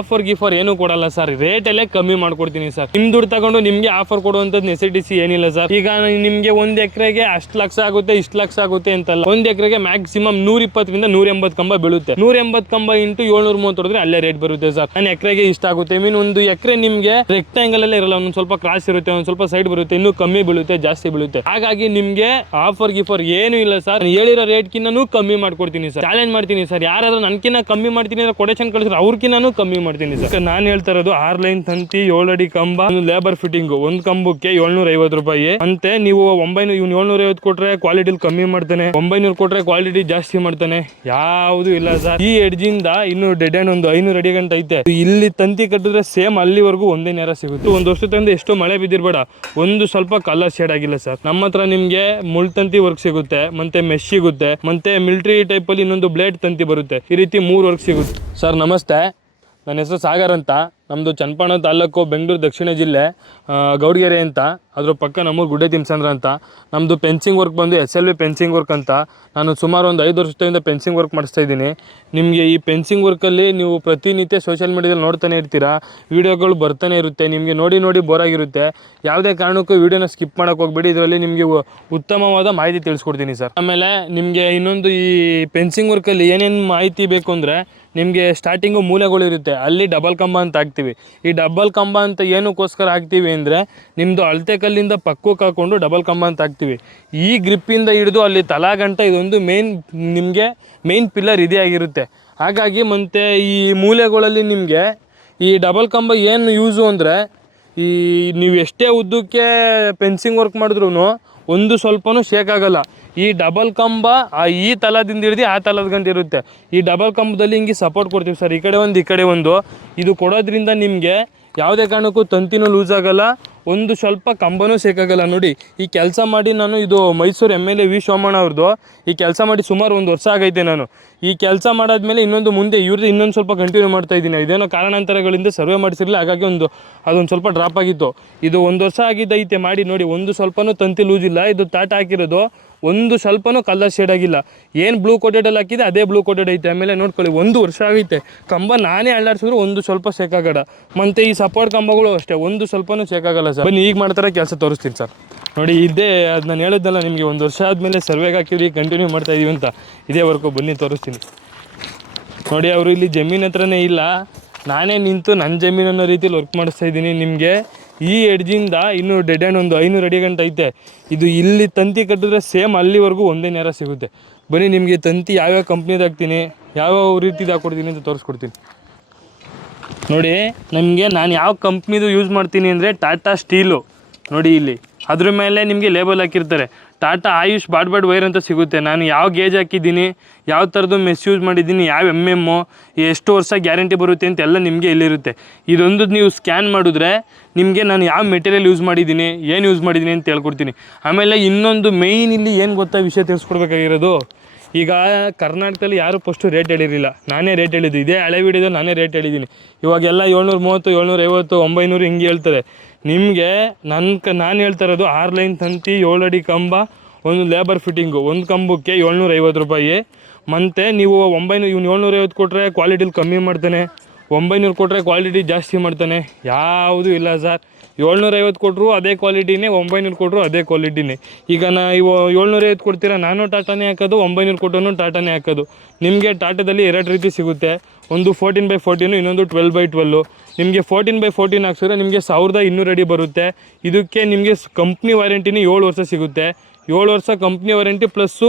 Offer ಗಿಫರ್ ಏನು ಕೊಡಲ್ಲ sir rate ಅಲ್ಲೇ ಕಮ್ಮಿ ಮಾಡ್ಕೊಡ್ತೀನಿ ಸರ್ ನಿಮ್ ದುಡ್ಡು ತಗೊಂಡು ನಿಮ್ಗೆ ಆಫರ್ ಕೊಡುವಂತದ್ದು ನೆಸಿಟಿಸಿ ಏನಿಲ್ಲ ಸರ್ ಈಗ ನಿಮ್ಗೆ ಒಂದ್ ಎಕರೆಗೆ ಅಷ್ಟು ಲಕ್ಷ ಆಗುತ್ತೆ, ಇಷ್ಟು ಲಕ್ಷ ಆಗುತ್ತೆ ಅಂತಲ್ಲ. ಒಂದ್ ಎಕರೆಗೆ ಮ್ಯಾಕ್ಸಿಮಮ್ ನೂರ ಇಪ್ಪತ್ತರಿಂದ ನೂರ ಎಂಬತ್ತು ಕಂಬ ಬೀಳುತ್ತೆ. ನೂರ ಎಂಬತ್ತು ಕಂಬ ಇಂಟು ಏಳ್ನೂರ ಮೂವತ್ತು ಹೊಡೆದ್ರೆ ಅಲ್ಲೇ ರೇಟ್ ಬರುತ್ತೆ ಸರ್ ನಾನು ಎಕರೆಗೆ ಇಷ್ಟ ಆಗುತ್ತೆ. ಮೀನ್ ಒಂದು ಎಕರೆ ನಿಮ್ಗೆ ರೆಕ್ಟಾಂಗಲ್ ಅಲ್ಲೇ ಇರಲ್ಲ, ಒಂದ್ ಸ್ವಲ್ಪ ಕ್ರಾಸ್ ಇರುತ್ತೆ, ಒಂದ್ ಸ್ವಲ್ಪ ಸೈಡ್ ಬರುತ್ತೆ ಇನ್ನೂ ಕಮ್ಮಿ ಬೀಳುತ್ತೆ, ಜಾಸ್ತಿ ಬೀಳುತ್ತೆ. ಹಾಗಾಗಿ ನಿಮ್ಗೆ ಆಫರ್ ಗಿಫರ್ ಏನು ಇಲ್ಲ ಸರ್ ಹೇಳಿರೋ ರೇಟ್ ಕಿನ್ನೂ ಕಮ್ಮಿ ಮಾಡ್ಕೊಡ್ತೀನಿ ಸರ್ ಚಾಲೆಂಜ್ ಮಾಡ್ತೀನಿ ಸರ್ ಯಾರಾದ್ರೂ ನನ್ಕಿನ್ನ ಕಮ್ಮಿ ಮಾಡ್ತೀನಿ ಅಂದ್ರೆ ಕೊಟೇಶನ್ ಕಳಿಸಿದ್ರೆ ಅವ್ರಕಿನ್ನೂ ಕಮ್ಮಿ ಮಾಡ್ತೀನಿ ಸರ್. ನಾನು ಹೇಳ್ತಾ ಇರೋದು ಆರ್ ಲೈನ್ ತಂತಿ, ಏಳು ಅಡಿ ಕಂಬ ಲೇಬರ್ ಫಿಟ್ಟಿಂಗ್ ಒಂದ್ ಕಂಬಕ್ಕೆ ಏಳ್ನೂರ ಐವತ್ತು ರೂಪಾಯಿ. ಅಂತೆ ನೀವು ಒಂಬೈನೂರ, ಇವ್ನು ಏಳ್ನೂರ ಐವತ್ತು ಕೊಟ್ರೆ ಕ್ವಾಲಿಟಿ ಕಮ್ಮಿ ಮಾಡ್ತಾನೆ. ಒಂಬೈನೂರು ಕೊಟ್ರೆ ಕ್ವಾಲಿಟಿ ಜಾಸ್ತಿ ಮಾಡ್ತಾನೆ. ಯಾವುದು ಇಲ್ಲ ಸರ್. ಈ ಎಡ್ಜಿಂದ ಇನ್ನು ಡೆಡ್ ಅಂಡ್ ಒಂದು ಐನೂರು ಅಡಿ ಗಂಟೆ ಐತೆ. ಇಲ್ಲಿ ತಂತಿ ಕಟ್ಟಿದ್ರೆ ಸೇಮ್ ಅಲ್ಲಿವರೆಗೂ ಒಂದೇ ನೇರ ಸಿಗುತ್ತೆ. ಒಂದು ವರ್ಷದಿಂದ ಎಷ್ಟು ಮಳೆ ಬಿದ್ದಿರ್ಬೇಡ. ಒಂದು ಸ್ವಲ್ಪ ಕಲರ್ ಶೇಡ್ ಆಗಿಲ್ಲ ಸರ್. ನಮ್ಮ ಹತ್ರ ನಿಮ್ಗೆ ಮುಳ್ತಂತಿ ವರ್ಕ್ ಸಿಗುತ್ತೆ, ಮತ್ತೆ ಮೆಶ್ ಸಿಗುತ್ತೆ, ಮತ್ತೆ ಮಿಲಿಟರಿ ಟೈಪ್ ಅಲ್ಲಿ ಇನ್ನೊಂದು ಬ್ಲೇಡ್ ತಂತಿ ಬರುತ್ತೆ. ಈ ರೀತಿ ಮೂರು ವರ್ಕ್ ಸಿಗುತ್ತೆ. ಸರ್, ನಮಸ್ತೆ. ನನ್ನ ಹೆಸರು ಸಾಗರ್ ಅಂತ. ನಮ್ಮದು ಚನ್ನಪಾಣ ತಾಲೂಕು ಬೆಂಗಳೂರು ದಕ್ಷಿಣ ಜಿಲ್ಲೆ ಗೌಡಗೆರೆ ಅಂತ. ಅದ್ರ ಪಕ್ಕ ನಮ್ಮೂರು ಗುಡ್ಡೆ ತಿಮ್ಸಂದ್ರ ಅಂತ. ನಮ್ಮದು ಪೆನ್ಸಿಂಗ್ ವರ್ಕ್ ಬಂದು S L V fencing work ಅಂತ. ನಾನು ಸುಮಾರು ಒಂದು ಐದು ವರ್ಷದಿಂದ ಪೆನ್ಸಿಂಗ್ ವರ್ಕ್ ಮಾಡಿಸ್ತಾ ಇದ್ದೀನಿ. ನಿಮಗೆ ಈ ಪೆನ್ಸಿಂಗ್ ವರ್ಕಲ್ಲಿ ನೀವು ಪ್ರತಿನಿತ್ಯ ಸೋಷಿಯಲ್ ಮೀಡಿಯಾದಲ್ಲಿ ನೋಡ್ತಾನೆ ಇರ್ತೀರಾ? ವೀಡಿಯೋಗಳು ಬರ್ತಾನೆ ಇರುತ್ತೆ. ನಿಮಗೆ ನೋಡಿ ನೋಡಿ ಬೋರ್ ಆಗಿರುತ್ತೆ. ಯಾವುದೇ ಕಾರಣಕ್ಕೂ ವೀಡಿಯೋನ ಸ್ಕಿಪ್ ಮಾಡೋಕೆ ಹೋಗ್ಬೇಡಿ. ಇದರಲ್ಲಿ ನಿಮಗೆ ಉತ್ತಮವಾದ ಮಾಹಿತಿ ತಿಳಿಸ್ಕೊಡ್ತೀನಿ ಸರ್. ಆಮೇಲೆ ನಿಮಗೆ ಇನ್ನೊಂದು ಈ ಪೆನ್ಸಿಂಗ್ ವರ್ಕಲ್ಲಿ ಏನೇನು ಮಾಹಿತಿ ಬೇಕು ಅಂದರೆ ನಿಮಗೆ ಸ್ಟಾರ್ಟಿಂಗು ಮೂಲೆಗಳು ಇರುತ್ತೆ. ಅಲ್ಲಿ ಡಬಲ್ ಕಂಬ ಅಂತ ಹಾಕ್ತೀವಿ. ಈ ಡಬಲ್ ಕಂಬ ಅಂತ ಏನಕ್ಕೋಸ್ಕರ ಹಾಕ್ತೀವಿ ಅಂದರೆ ನಿಮ್ಮದು ಅಳತೆ ಕಲ್ಲಿಂದ ಪಕ್ಕಕ್ಕೆ ಹಾಕ್ಕೊಂಡು ಡಬಲ್ ಕಂಬ ಅಂತ ಹಾಕ್ತೀವಿ. ಈ ಗ್ರಿಪ್ಪಿಂದ ಹಿಡಿದು ಅಲ್ಲಿ ತಲಾಗಂಟ ಇದೊಂದು ಮೇನ್ ನಿಮಗೆ ಮೇನ್ ಪಿಲ್ಲರ್ ಇದೇ ಆಗಿರುತ್ತೆ. ಹಾಗಾಗಿ ಮತ್ತು ಈ ಮೂಲೆಗಳಲ್ಲಿ ನಿಮಗೆ ಈ ಡಬಲ್ ಕಂಬ ಏನು ಯೂಸು ಅಂದರೆ ಈ ನೀವು ಎಷ್ಟೇ ಉದ್ದಕ್ಕೆ ಪೆನ್ಸಿಂಗ್ ವರ್ಕ್ ಮಾಡಿದ್ರು ಒಂದು ಸ್ವಲ್ಪನೂ ಶೇಕ್ ಆಗಲ್ಲ. ಈ ಡಬಲ್ ಕಂಬ, ಆ ಈ ತಲದಿಂದ ಹಿಡಿದು ಆ ತಲದ ಇರುತ್ತೆ. ಈ ಡಬಲ್ ಕಂಬದಲ್ಲಿ ಹಿಂಗೆ ಸಪೋರ್ಟ್ ಕೊಡ್ತೀವಿ ಸರ್ ಈ ಕಡೆ ಒಂದು, ಈ ಕಡೆ ಒಂದು. ಇದು ಕೊಡೋದ್ರಿಂದ ನಿಮಗೆ ಯಾವುದೇ ಕಾರಣಕ್ಕೂ ತಂತಿನೂ ಲೂಸ್ ಆಗಲ್ಲ. ಒಂದು ಸ್ವಲ್ಪ ಕಂಬನೂ ಸೇಕಾಗಲ್ಲ ನೋಡಿ. ಈ ಕೆಲಸ ಮಾಡಿ ನಾನು ಇದು Mysuru M L A V Somanna ಅವ್ರದ್ದು ಈ ಕೆಲಸ ಮಾಡಿ ಸುಮಾರು ಒಂದು ವರ್ಷ ಆಗೈತೆ ನಾನು. ಈ ಕೆಲಸ ಮಾಡಾದ್ಮೇಲೆ ಇನ್ನೊಂದು ಮುಂದೆ ಇವ್ರದ್ದು ಇನ್ನೊಂದು ಸ್ವಲ್ಪ ಕಂಟಿನ್ಯೂ ಮಾಡ್ತಾ ಇದ್ದೀನಿ. ಇದೇನೋ ಕಾರಣಾಂತರಗಳಿಂದ ಸರ್ವೆ ಮಾಡಿಸಿರಲಿಲ್ಲ, ಹಾಗಾಗಿ ಒಂದು ಅದೊಂದು ಸ್ವಲ್ಪ ಡ್ರಾಪ್ ಆಗಿತ್ತು. ಇದು ಒಂದು ವರ್ಷ ಆಗಿದ್ದೈತೆ, ಮಾಡಿ ನೋಡಿ. ಒಂದು ಸ್ವಲ್ಪನೂ ತಂತಿ ಲೂಸ್ ಇಲ್ಲ ಇದು ತಾಟ ಹಾಕಿರೋದು. ಒಂದು ಸ್ವಲ್ಪನೂ ಕಲರ್ ಶೇಡ್ ಆಗಿಲ್ಲ. ಏನು ಬ್ಲೂ ಕೋಟೆಡಲ್ಲಿ ಹಾಕಿದೆ ಅದೇ ಬ್ಲೂ ಕೋಟೆಡ್ ಐತೆ. ಆಮೇಲೆ ನೋಡ್ಕೊಳ್ಳಿ, ಒಂದು ವರ್ಷ ಆಗೈತೆ. ಕಂಬ ನಾನೇ ಅಳ್ಳಾಡ್ಸಿದ್ರು ಒಂದು ಸ್ವಲ್ಪ ಸೇಕಾಗಡ ಮತ್ತು ಈ ಸಪೋರ್ಟ್ ಕಂಬಗಳು ಅಷ್ಟೇ, ಒಂದು ಸ್ವಲ್ಪನೂ ಸೇಕಾಗಲ್ಲ ಸರ್. ಬನ್ನಿ, ಈಗ ಮಾಡ್ತಾರೆ, ಕೆಲಸ ತೋರಿಸ್ತೀನಿ ಸರ್. ನೋಡಿ, ಇದೇ, ಅದು ನಾನು ಹೇಳಿದ್ದಲ್ಲ ನಿಮಗೆ ಒಂದು ವರ್ಷ ಆದಮೇಲೆ ಸರ್ವೆಗೆ ಹಾಕಿದ್ರಿ ಕಂಟಿನ್ಯೂ ಮಾಡ್ತಾ ಇದೀವಿ ಅಂತ. ಇದೇ ವರ್ಕು ಬನ್ನಿ, ತೋರಿಸ್ತೀನಿ. ನೋಡಿ, ಅವರು ಇಲ್ಲಿ ಜಮೀನ್ ಹತ್ರನೇ ಇಲ್ಲ. ನಾನೇ ನಿಂತು ನನ್ನ ಜಮೀನು ಅನ್ನೋ ರೀತಿಯಲ್ಲಿ ವರ್ಕ್ ಮಾಡಿಸ್ತಾ ಇದ್ದೀನಿ ನಿಮಗೆ. ಈ ಎಡ್ಜಿಂದ ಇನ್ನು ಡೆಡ್ ಆ್ಯಂಡ್ ಒಂದು ಐನೂರು ಅಡಿ ಗಂಟೆ ಐತೆ. ಇದು ಇಲ್ಲಿ ತಂತಿ ಕಟ್ಟಿದ್ರೆ ಸೇಮ್ ಅಲ್ಲಿವರೆಗೂ ಒಂದೇ ನೇರ ಸಿಗುತ್ತೆ. ಬನ್ನಿ, ನಿಮಗೆ ತಂತಿ ಯಾವ್ಯಾವ ಕಂಪ್ನಿದು ಹಾಕ್ತೀನಿ, ಯಾವ್ಯಾವ ರೀತಿದು ಹಾಕ್ಕೊಡ್ತೀನಿ ಅಂತ ತೋರಿಸ್ಕೊಡ್ತೀನಿ. ನೋಡಿ, ನಮಗೆ ನಾನು ಯಾವ ಕಂಪ್ನಿದು ಯೂಸ್ ಮಾಡ್ತೀನಿ ಅಂದರೆ ಟಾಟಾ ಸ್ಟೀಲು ನೋಡಿ ಇಲ್ಲಿ. ಅದ್ರ ಮೇಲೆ ನಿಮಗೆ ಲೇಬಲ್ ಹಾಕಿರ್ತಾರೆ. ಟಾಟಾ ಆಯುಷ್ ಬಾಡ್ ಬಾಡ್ ವೈರ್ ಅಂತ ಸಿಗುತ್ತೆ. ನಾನು ಯಾವ ಗೇಜ್ ಹಾಕಿದ್ದೀನಿ, ಯಾವ ಥರದ್ದು ಮೆಸ್ ಯೂಸ್ ಮಾಡಿದ್ದೀನಿ, ಯಾವ ಎಂ ಎಮ್ಮು ಎಷ್ಟು ವರ್ಷ ಗ್ಯಾರಂಟಿ ಬರುತ್ತೆ ಅಂತ ಎಲ್ಲ ನಿಮಗೆ ಇಲ್ಲಿರುತ್ತೆ ಇದೊಂದು ನೀವು ಸ್ಕ್ಯಾನ್ ಮಾಡಿದ್ರೆ ನಿಮಗೆ ನಾನು ಯಾವ ಮೆಟೀರಿಯಲ್ ಯೂಸ್ ಮಾಡಿದ್ದೀನಿ, ಏನು ಯೂಸ್ ಮಾಡಿದ್ದೀನಿ ಅಂತ ಹೇಳ್ಕೊಡ್ತೀನಿ. ಆಮೇಲೆ ಇನ್ನೊಂದು ಮೇಯ್ನ್ ಇಲ್ಲಿ ಏನು ಗೊತ್ತಾ ವಿಷಯ ತಿಳಿಸ್ಕೊಡ್ಬೇಕಾಗಿರೋದು? ಈಗ ಕರ್ನಾಟಕದಲ್ಲಿ ಯಾರು ಫಸ್ಟು ರೇಟ್ ಹೇಳಿರಲಿಲ್ಲ ನಾನೇ ರೇಟ್ ಹೇಳಿದ್ದು ಇದೇ ಹಳೆ ವಿಡಿಯೋದಲ್ಲಿ ನಾನೇ ರೇಟ್ ಹೇಳಿದ್ದೀನಿ ಇವಾಗೆಲ್ಲ ಏಳ್ನೂರ ಮೂವತ್ತು, ಏಳ್ನೂರ ಐವತ್ತು, ಒಂಬೈನೂರು ಹಿಂಗೆ ಹೇಳ್ತಾರೆ. ನಿಮಗೆ ನನ್ನ ಕ, ನಾನು ಹೇಳ್ತಾ ಇರೋದು ಆರು ಲೈನ್ ತಂತಿ, ಏಳು ಅಡಿ ಕಂಬ, ಒಂದು ಲೇಬರ್ ಫಿಟ್ಟಿಂಗು ಒಂದು ಕಂಬಕ್ಕೆ ಏಳ್ನೂರ ಐವತ್ತು ರೂಪಾಯಿ. ಮತ್ತು ನೀವು ಒಂಬೈನೂರು, ಇವ್ನು ಏಳ್ನೂರ ಐವತ್ತು ಕೊಟ್ಟರೆ ಕ್ವಾಲಿಟಿಲಿ ಕಮ್ಮಿ ಮಾಡ್ತಾನೆ. ಒಂಬೈನೂರು ಕೊಟ್ಟರೆ ಕ್ವಾಲಿಟಿ ಜಾಸ್ತಿ ಮಾಡ್ತಾನೆ. ಯಾವುದೂ ಇಲ್ಲ ಸರ್ ಏಳ್ನೂರ ಐವತ್ತು ಕೊಟ್ಟರು ಅದೇ ಕ್ವಾಲಿಟಿನೇ, ಒಂಬೈನೂರು ಕೊಟ್ಟರು ಅದೇ ಕ್ವಾಲಿಟಿನೇ. ಈಗ ನಾ ಇವು ಏಳ್ನೂರ ಐವತ್ತು ಕೊಡ್ತೀರಾ? ನಾನು ಟಾಟಾನೇ ಹಾಕೋದು, ಒಂಬೈನೂರು ಕೊಟ್ಟನು ಟಾಟಾನೇ ಹಾಕೋದು. ನಿಮಗೆ ಟಾಟಾದಲ್ಲಿ ಎರಡು ರೀತಿ ಸಿಗುತ್ತೆ. ಒಂದು ಫೋರ್ಟೀನ್ ಬೈ ಫೋರ್ಟೀನು ಇನ್ನೊಂದು ಟ್ವೆಲ್ ಬೈ ಟ್ವೆಲ್ಲು ನಿಮಗೆ ಫೋರ್ಟೀನ್ ಬೈ ಫೋರ್ಟೀನ್ ಹಾಕ್ಸಿದ್ರೆ ನಿಮಗೆ ಸಾವಿರದ ಇನ್ನೂರು ಅಡಿ ಬರುತ್ತೆ. ಇದಕ್ಕೆ ನಿಮಗೆ ಕಂಪ್ನಿ ವಾರಂಟಿನೇ ಏಳು ವರ್ಷ ಸಿಗುತ್ತೆ. ಏಳು ವರ್ಷ ಕಂಪ್ನಿ ವಾರಂಟಿ ಪ್ಲಸ್ಸು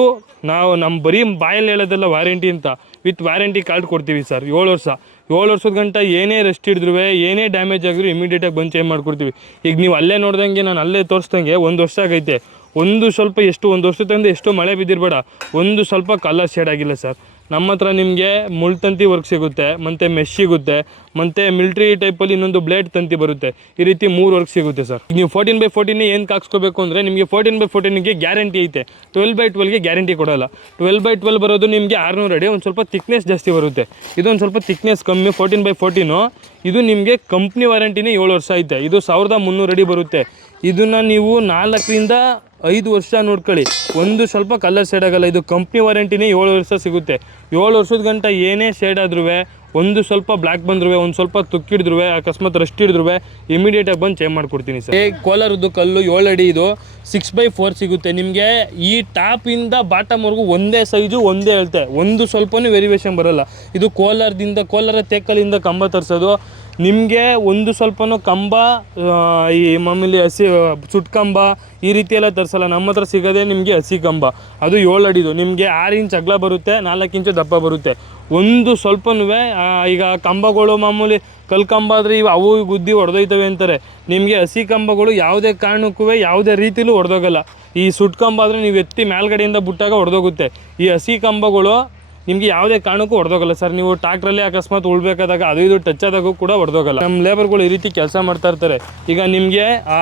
ನಾವು ನಮ್ಮ ಬರೀ ಬಾಯಲ್ಲಿ ಹೇಳೋದಲ್ಲ ವಾರಂಟಿ ಅಂತ. ವಿತ್ ವ್ಯಾರಂಟಿ ಕಾರ್ಡ್ ಕೊಡ್ತೀವಿ ಸರ್ ಏಳು ವರ್ಷ. ಏಳು ವರ್ಷದ ಗಂಟ ಏನೇ ರೆಸ್ಟ್ ಹಿಡಿದ್ರು ಏನೇ ಡ್ಯಾಮೇಜ್ ಆಗಿದ್ರು ಇಮಿಡಿಯೇಟಾಗಿ ಬಂದು ಚೇಂಜ್ ಮಾಡ್ಕೊಡ್ತೀವಿ. ಈಗ ನೀವು ಅಲ್ಲೇ ನೋಡ್ದಂಗೆ, ನಾನು ಅಲ್ಲೇ ತೋರಿಸ್ದಂಗೆ ಒಂದು ವರ್ಷ ಆಗೈತೆ. ಒಂದು ಸ್ವಲ್ಪ ಎಷ್ಟು, ಒಂದು ವರ್ಷದಿಂದ ಎಷ್ಟು ಮಳೆ ಬಿದ್ದಿರಬೇಡ. ಒಂದು ಸ್ವಲ್ಪ ಕಲರ್ ಶೇಡ್ ಆಗಿಲ್ಲ ಸರ್ ನಮ್ಮ ಹತ್ರ ನಿಮಗೆ ಮುಳ್ತಂತಿ ವರ್ಕ್ ಸಿಗುತ್ತೆ, ಮತ್ತು ಮೆಶ್ ಸಿಗುತ್ತೆ, ಮತ್ತು ಮಿಲ್ಟ್ರಿ ಟೈಪಲ್ಲಿ ಇನ್ನೊಂದು ಬ್ಲೇಡ್ ತಂತಿ ಬರುತ್ತೆ. ಈ ರೀತಿ ಮೂರು ವರ್ಕ್ ಸಿಗುತ್ತೆ ಸರ್ ನೀವು ಫೋರ್ಟೀನ್ ಬೈ ಫೋರ್ಟೀನ್ ಏನು ಕಾಕ್ಸ್ಕೋಬೇಕು ಅಂದರೆ ನಿಮಗೆ ಫೋರ್ಟೀನ್ ಬೈ ಫೋರ್ಟೀನಿಗೆ ಗ್ಯಾರಂಟಿ ಐತೆ. ಟ್ವೆಲ್ ಬೈ ಟ್ವೆಲ್ಗೆ ಗ್ಯಾರಂಟಿ ಕೊಡೋಲ್ಲ. ಟ್ವೆಲ್ ಬೈ ಟ್ವೆಲ್ ಬರೋದು ನಿಮಗೆ ಆರುನೂರು ಅಡಿ, ಒಂದು ಸ್ವಲ್ಪ ತಿಕ್ನೆಸ್ ಜಾಸ್ತಿ ಬರುತ್ತೆ. ಇದೊಂದು ಸ್ವಲ್ಪ ತಿಕ್ನೆಸ್ ಕಮ್ಮಿ ಫೋರ್ಟೀನ್ ಬೈ ಫೋರ್ಟೀನು ಇದು ನಿಮಗೆ ಕಂಪ್ನಿ ವಾರಂಟಿನೇ ಏಳು ವರ್ಷ ಐತೆ. ಇದು ಸಾವಿರದ ಮುನ್ನೂರು ಅಡಿ ಬರುತ್ತೆ. ಇದನ್ನು ನೀವು ನಾಲ್ಕರಿಂದ ಐದು ವರ್ಷ ನೋಡ್ಕೊಳ್ಳಿ. ಒಂದು ಸ್ವಲ್ಪ ಕಲರ್ ಶೇಡ್ ಆಗಲ್ಲ. ಇದು ಕಂಪ್ನಿ ವಾರಂಟಿನೇ ಏಳು ವರ್ಷ ಸಿಗುತ್ತೆ. ಏಳು ವರ್ಷದ ಗಂಟ ಏನೇ ಶೇಡ್ ಆದ್ರೂ ಒಂದು ಸ್ವಲ್ಪ ಬ್ಲ್ಯಾಕ್ ಬಂದ್ರೂ ಒಂದು ಸ್ವಲ್ಪ ತುಕ್ಕಿಡಿದ್ರು ಅಕಸ್ಮಾತ್ ರಸ್ಟ್ ಹಿಡಿದ್ರು ಇಮಿಡಿಯೇಟಾಗಿ ಬಂದು ಚೇಂಜ್ ಮಾಡ್ಕೊಡ್ತೀನಿ ಸರ್. ಕೋಲಾರದ್ದು ಕಲ್ಲು ಏಳು ಅಡಿ ಇದು. ಸಿಕ್ಸ್ ಬೈ ಫೋರ್ ಸಿಗುತ್ತೆ. ನಿಮಗೆ ಈ ಟಾಪಿಂದ ಬಾಟಮ್ವರೆಗೂ ಒಂದೇ ಸೈಜು ಒಂದೇ ಹೇಳ್ತೆ. ಒಂದು ಸ್ವಲ್ಪನೂ ವೆರಿಯೇಷನ್ ಬರಲ್ಲ. ಇದು ಕೋಲಾರದಿಂದ, ಕೋಲಾರ ತೇಕಲಿಂದ ಕಂಬ ತರಿಸೋದು. ನಿಮಗೆ ಒಂದು ಸ್ವಲ್ಪನೂ ಕಂಬ ಈ ಮಾಮೂಲಿ ಹಸಿ, ಸುಟ್ ಕಂಬ ಈ ರೀತಿ ಎಲ್ಲ ತರಿಸಲ್ಲ. ನಮ್ಮ ಹತ್ರ ಸಿಗೋದೇ ನಿಮಗೆ ಹಸಿ ಕಂಬ. ಅದು ಏಳು ಅಡಿದು. ನಿಮಗೆ ಆರು ಇಂಚ್ ಅಗಲ ಬರುತ್ತೆ, ನಾಲ್ಕು ಇಂಚು ದಪ್ಪ ಬರುತ್ತೆ. ಒಂದು ಸ್ವಲ್ಪನೂ ಈಗ ಕಂಬಗಳು ಮಾಮೂಲಿ ಕಲ್ ಕಂಬ ಆದರೆ ಇವು ಅವು ಗುದ್ದಿ ಹೊಡೆದೋಯ್ತವೆ ಅಂತಾರೆ. ನಿಮಗೆ ಹಸಿ ಕಂಬಗಳು ಯಾವುದೇ ಕಾರಣಕ್ಕೂ ಯಾವುದೇ ರೀತಿಲೂ ಹೊಡೆದೋಗಲ್ಲ. ಈ ಸುಟ್ಕಂಬ ಆದರೆ ನೀವು ಎತ್ತಿ ಮೇಲ್ಗಡೆಯಿಂದ ಬಿಟ್ಟಾಗ ಹೊಡೆದೋಗುತ್ತೆ. ಈ ಹಸಿ ಕಂಬಗಳು ನಿಮಗೆ ಯಾವುದೇ ಕಾರಣಕ್ಕೂ ಹೊಡೆದೋಗಲ್ಲ ಸರ್. ನೀವು ಟ್ರಾಕ್ಟ್ರಲ್ಲಿ ಅಕಸ್ಮಾತ್ ಉಳ್ಬೇಕಾದಾಗ ಅದು ಇದು ಟಚ್ ಆದಾಗೂ ಕೂಡ ಹೊಡೆದೋಗಲ್ಲ. ನಮ್ಮ ಲೇಬರ್ಗಳು ಈ ರೀತಿ ಕೆಲಸ ಮಾಡ್ತಾ ಇರ್ತಾರೆ. ಈಗ ನಿಮಗೆ, ಆ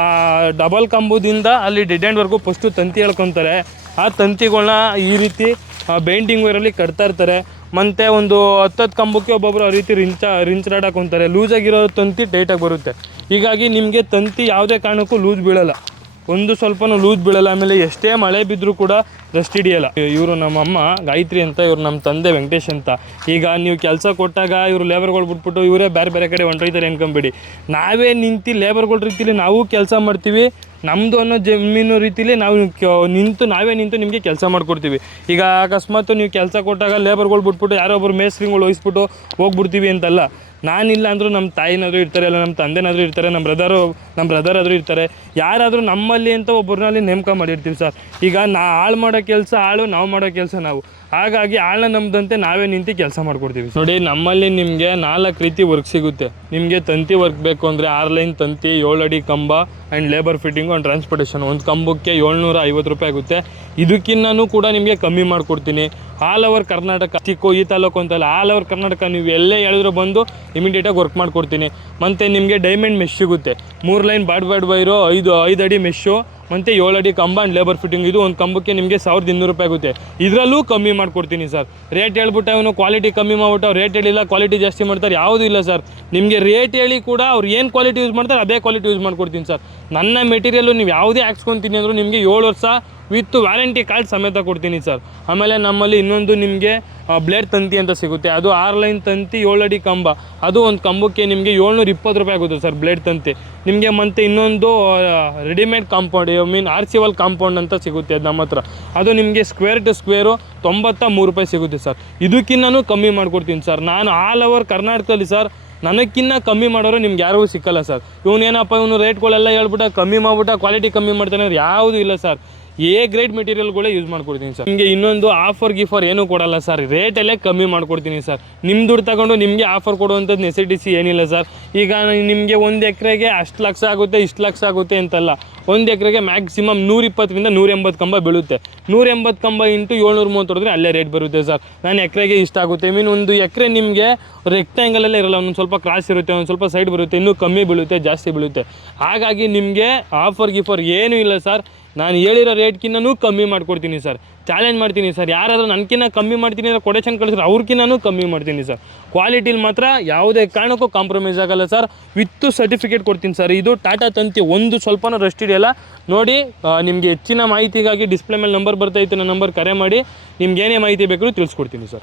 ಡಬಲ್ ಕಂಬದಿಂದ ಅಲ್ಲಿ ಡೆಡ್ ಎಂಡ್ವರೆಗೂ ಫಸ್ಟು ತಂತಿ ಹೇಳ್ಕೊತಾರೆ ಆ ತಂತಿಗಳನ್ನ ಈ ರೀತಿ ಬೈಂಡಿಂಗ್ ವೇರಲ್ಲಿ ಕಟ್ತಾ ಇರ್ತಾರೆ. ಮತ್ತು ಒಂದು ಹತ್ತತ್ತು ಕಂಬಕ್ಕೆ ಒಬ್ಬೊಬ್ಬರು ಆ ರೀತಿ ರಿಂಚ, ರಿಂಚ್ ರಾಡ್ ಹಾಕೊತಾರೆ. ಲೂಸಾಗಿರೋ ತಂತಿ ಟೈಟಾಗಿ ಬರುತ್ತೆ. ಹೀಗಾಗಿ ನಿಮಗೆ ತಂತಿ ಯಾವುದೇ ಕಾರಣಕ್ಕೂ ಲೂಸ್ ಬೀಳಲ್ಲ. ಒಂದು ಸ್ವಲ್ಪನೂ ಲೂಸ್ ಬೀಳಲ್ಲ. ಆಮೇಲೆ ಎಷ್ಟೇ ಮಳೆ ಬಿದ್ದರೂ ಕೂಡ ರಸ್ಟ್ ಹಿಡಿಯಲ್ಲ. ಇವರು ನಮ್ಮ ಅಮ್ಮ, ಗಾಯತ್ರಿ ಅಂತ ಇವ್ರು ನಮ್ಮ ತಂದೆ ವೆಂಕಟೇಶ್ ಅಂತ. ಈಗ ನೀವು ಕೆಲಸ ಕೊಟ್ಟಾಗ ಇವರು ಲೇಬರ್ಗಳು ಬಿಟ್ಬಿಟ್ಟು ಇವರೇ ಬೇರೆ ಬೇರೆ ಕಡೆ ಹೊಂಟೋಯ್ತಾರೆ ಅನ್ಕೊಂಬಿಡಿ. ನಾವೇ ನಿಂತು ಲೇಬರ್ಗಳ ರೀತಿಲಿ ನಾವು ಕೆಲಸ ಮಾಡ್ತೀವಿ. ನಮ್ಮದು ಅನ್ನೋ ಜಮೀನು ರೀತಿಲಿ ನಾವು ನಿಂತು ನಾವೇ ನಿಂತು ನಿಮಗೆ ಕೆಲಸ ಮಾಡ್ಕೊಡ್ತೀವಿ. ಈಗ ಅಕಸ್ಮಾತ್ ನೀವು ಕೆಲಸ ಕೊಟ್ಟಾಗ ಲೇಬರ್ಗಳು ಬಿಟ್ಬಿಟ್ಟು ಯಾರೋ ಒಬ್ಬರು ಮೇಸ್ತ್ರಿಗಳು ವಹಿಸ್ಬಿಟ್ಟು ಹೋಗ್ಬಿಡ್ತೀವಿ ಅಂತಲ್ಲ. ನಾನಿಲ್ಲ ಅಂದರೂ ನಮ್ಮ ತಾಯಿನಾದರೂ ಇರ್ತಾರೆ, ಇಲ್ಲ ನಮ್ಮ ತಂದೆನಾದರೂ ಇರ್ತಾರೆ, ನಮ್ಮ ಬ್ರದರು ನಮ್ಮ ಬ್ರದರ್ ಆದರೂ ಇರ್ತಾರೆ. ಯಾರಾದರೂ ನಮ್ಮಲ್ಲಿ ಅಂತ ಒಬ್ಬರನ್ನಲ್ಲಿ ನೇಮಕ ಮಾಡಿರ್ತೀವಿ ಸರ್. ಈಗ ನಾ ಹಾಳು ಕೆಲಸ, ಆಳು ನಾವು ಮಾಡೋ ಕೆಲಸ ನಾವು. ಹಾಗಾಗಿ ಆಳನ್ನ ನಂಬದಂತೆ ನಾವೇ ನಿಂತು ಕೆಲಸ ಮಾಡ್ಕೊಡ್ತೀವಿ. ನೋಡಿ, ನಮ್ಮಲ್ಲಿ ನಿಮಗೆ ನಾಲ್ಕು ರೀತಿ ವರ್ಕ್ ಸಿಗುತ್ತೆ. ನಿಮಗೆ ತಂತಿ ವರ್ಕ್ ಬೇಕು ಅಂದರೆ ಆರು ಲೈನ್ ತಂತಿ, ಏಳು ಅಡಿ ಕಂಬ and labour fitting and transportation ಒಂದು ಕಂಬಕ್ಕೆ ಏಳ್ನೂರ ಐವತ್ತು ರೂಪಾಯಿ ಆಗುತ್ತೆ. ಇದಕ್ಕಿನ್ನೂ ಕೂಡ ನಿಮಗೆ ಕಮ್ಮಿ ಮಾಡಿಕೊಡ್ತೀನಿ. ಆಲ್ ಓವರ್ ಕರ್ನಾಟಕ, ಚಿಕ್ಕು ಈ ತಾಲೂಕು ಅಂತಲ್ಲ, ಆಲ್ ಓವರ್ ಕರ್ನಾಟಕ ನೀವು ಎಲ್ಲೇ ಹೇಳಿದ್ರು ಬಂದು ಇಮಿಡಿಯೇಟಾಗಿ ವರ್ಕ್ ಮಾಡಿಕೊಡ್ತೀನಿ. ಮತ್ತು ನಿಮಗೆ ಡೈಮಂಡ್ ಮೆಶ್ ಸಿಗುತ್ತೆ. ಮೂರು ಲೈನ್ ಬಾಡ್ ಬಾಡ್ ವೈರು ಐದು ಐದು ಅಡಿ ಮೆಶ್ಶು ಮತ್ತು ಏಳು ಅಡಿ ಕಂಬ ಆ್ಯಂಡ್ ಲೇಬರ್ ಫಿಟ್ಟಿಂಗ್ ಇದು ಒಂದು ಕಂಬಕ್ಕೆ ನಿಮಗೆ ಸಾವಿರದ ಇನ್ನೂರು ರೂಪಾಯಿ ಆಗುತ್ತೆ. ಇದರಲ್ಲೂ ಕಮ್ಮಿ ಮಾಡಿಕೊಡ್ತೀನಿ ಸರ್ ರೇಟ್ ಹೇಳ್ಬಿಟ್ಟು ಅವನು ಕ್ವಾಲಿಟಿ ಕಮ್ಮಿ ಮಾಡ್ಬಿಟ್ಟು ಅವ್ರು ರೇಟ್ ಹೇಳಿಲ್ಲ ಕ್ವಾಲಿಟಿ ಜಾಸ್ತಿ ಮಾಡ್ತಾರೆ, ಯಾವುದೂ ಇಲ್ಲ ಸರ್ ನಿಮಗೆ ರೇಟ್ ಹೇಳಿ ಕೂಡ ಅವ್ರು ಏನು ಕ್ವಾಲಿಟಿ ಯೂಸ್ ಮಾಡ್ತಾರೆ, ಅದೇ ಕ್ವಾಲಿಟಿ ಯೂಸ್ ಮಾಡ್ಕೊಡ್ತೀನಿ ಸರ್ ನನ್ನ ಮೆಟೀರಿಯಲ್ಲು ನೀವು ಯಾವುದೇ ಹಾಕ್ಸ್ಕೊತೀನಿ ಅಂದರೂ ನಿಮಗೆ ಏಳು ವರ್ಷ ವಿತ್ ವ್ಯಾರಂಟಿ ಕಾರ್ಡ್ ಸಮೇತ ಕೊಡ್ತೀನಿ ಸರ್. ಆಮೇಲೆ ನಮ್ಮಲ್ಲಿ ಇನ್ನೊಂದು ನಿಮಗೆ ಬ್ಲೇಡ್ ತಂತಿ ಅಂತ ಸಿಗುತ್ತೆ. ಅದು ಆರು ಲೈನ್ ತಂತಿ ಏಳು ಅಡಿ ಕಂಬ. ಅದು ಒಂದು ಕಂಬಕ್ಕೆ ನಿಮಗೆ ಏಳ್ನೂರ ಇಪ್ಪತ್ತು ರೂಪಾಯಿ ಆಗುತ್ತೆ ಸರ್ ಬ್ಲೇಡ್ ತಂತಿ. ನಿಮಗೆ ಮತ್ತೆ ಇನ್ನೊಂದು readymade compound I mean R C wall compound ಅಂತ ಸಿಗುತ್ತೆ ಅದು ನಮ್ಮ ಹತ್ರ ಅದು ನಿಮಗೆ ಸ್ಕ್ವೇರ್ ಟು ಸ್ಕ್ವೇರು ತೊಂಬತ್ತ ಮೂರು ರೂಪಾಯಿ ಸಿಗುತ್ತೆ ಸರ್. ಇದಕ್ಕಿನ್ನೂ ಕಮ್ಮಿ ಮಾಡಿಕೊಡ್ತೀನಿ ಸರ್. ನಾನು ಆಲ್ ಓವರ್ ಕರ್ನಾಟಕದಲ್ಲಿ ಸರ್ ನನಗಿನ್ನ ಕಮ್ಮಿ ಮಾಡೋರು ನಿಮ್ಗೆ ಯಾರಿಗೂ ಸಿಕ್ಕಲ್ಲ ಸರ್. ಇವನೇನಪ್ಪ ಇವನು ರೇಟ್ಗಳೆಲ್ಲ ಹೇಳ್ಬಿಟ್ಟ ಕಮ್ಮಿ ಮಾಡ್ಬಿಟ್ಟ, ಕ್ವಾಲಿಟಿ ಕಮ್ಮಿ ಮಾಡ್ತಾನೆ ಯಾವುದೂ ಇಲ್ಲ ಸರ್. ಎ ಗ್ರೇಡ್ ಮೆಟೀರಿಯಲ್ಗಳೇ ಯೂಸ್ ಮಾಡ್ಕೊಡ್ತೀನಿ ಸರ್ ನಿಮಗೆ ಇನ್ನೊಂದು ಆಫರ್ ಗಿಫರ್ ಏನೂ ಕೊಡಲ್ಲ ಸರ್ ರೇಟಲ್ಲೇ ಕಮ್ಮಿ ಮಾಡ್ಕೊಡ್ತೀನಿ ಸರ್ ನಿಮ್ಮ ದುಡ್ಡು ತಗೊಂಡು ನಿಮಗೆ ಆಫರ್ ಕೊಡುವಂಥದ್ದು ನೆಸಿಟಿಸಿ ಏನಿಲ್ಲ ಸರ್ ಈಗ ನಿಮಗೆ ಒಂದು ಎಕರೆಗೆ ಅಷ್ಟು ಲಕ್ಷ ಆಗುತ್ತೆ, ಇಷ್ಟು ಲಕ್ಷ ಆಗುತ್ತೆ ಅಂತಲ್ಲ. ಒಂದು ಎಕರೆಗೆ ಮ್ಯಾಕ್ಸಿಮಮ್ ನೂರ ಇಪ್ಪತ್ತರಿಂದ ನೂರ ಎಂಬತ್ತು ಕಂಬ ಬೀಳುತ್ತೆ. ನೂರ ಎಂಬತ್ತು ಕಂಬ ಇಂಟು ಏಳ್ನೂರ ಮೂವತ್ತು ಹೊಡೆದ್ರೆ ಅಲ್ಲೇ ರೇಟ್ ಬರುತ್ತೆ ಸರ್ ನಾನು ಎಕರೆಗೆ ಇಷ್ಟ ಆಗುತ್ತೆ. ಮೀನ್ ಒಂದು ಎಕರೆ ನಿಮಗೆ ರೆಕ್ಟ್ಯಾಂಗಲಲ್ಲೇ ಇರಲ್ಲ, ಒಂದು ಸ್ವಲ್ಪ ಕ್ರಾಸ್ ಇರುತ್ತೆ, ಒಂದು ಸ್ವಲ್ಪ ಸೈಡ್ ಬರುತ್ತೆ ಇನ್ನೂ ಕಮ್ಮಿ ಬೀಳುತ್ತೆ, ಜಾಸ್ತಿ ಬೀಳುತ್ತೆ. ಹಾಗಾಗಿ ನಿಮಗೆ ಆಫರ್ ಗಿಫರ್ ಏನೂ ಇಲ್ಲ ಸರ್ ನಾನು ಹೇಳಿರೋ ರೇಟ್ಕಿನ್ನೂ ಕಮ್ಮಿ ಮಾಡ್ಕೊಡ್ತೀನಿ ಸರ್. ಚಾಲೆಂಜ್ ಮಾಡ್ತೀನಿ ಸರ್. ಯಾರಾದರೂ ನನಗಿನ್ನ ಕಮ್ಮಿ ಮಾಡ್ತೀನಿ ಅಂದರೆ ಕೊಟೇಶನ್ ಕಳಿಸಿದ್ರೆ ಅವ್ರಿಗಿನ್ನೂ ಕಮ್ಮಿ ಮಾಡ್ತೀನಿ ಸರ್. ಕ್ವಾಲಿಟಿಲಿ ಮಾತ್ರ ಯಾವುದೇ ಕಾರಣಕ್ಕೂ ಕಾಂಪ್ರಮೈಸ್ ಆಗಲ್ಲ ಸರ್. ವಿತ್ ಸರ್ಟಿಫಿಕೇಟ್ ಕೊಡ್ತೀನಿ ಸರ್. ಇದು ಟಾಟಾ ತಂತಿ ಒಂದು ಸ್ವಲ್ಪನೂ ರಸ್ಟ್ ಇದೆಯಲ್ಲ ನೋಡಿ ನಿಮಗೆ ಹೆಚ್ಚಿನ ಮಾಹಿತಿಗಾಗಿ ಡಿಸ್ಪ್ಲೇ ಮೇಲೆ ನಂಬರ್ ಬರ್ತೈತೆ ನನ್ನ ನಂಬರ್ ಕರೆ ಮಾಡಿ. ನಿಮ್ಗೆ ಏನೇ ಮಾಹಿತಿ ಬೇಕಾದ್ರೂ ತಿಳಿಸ್ಕೊಡ್ತೀನಿ ಸರ್.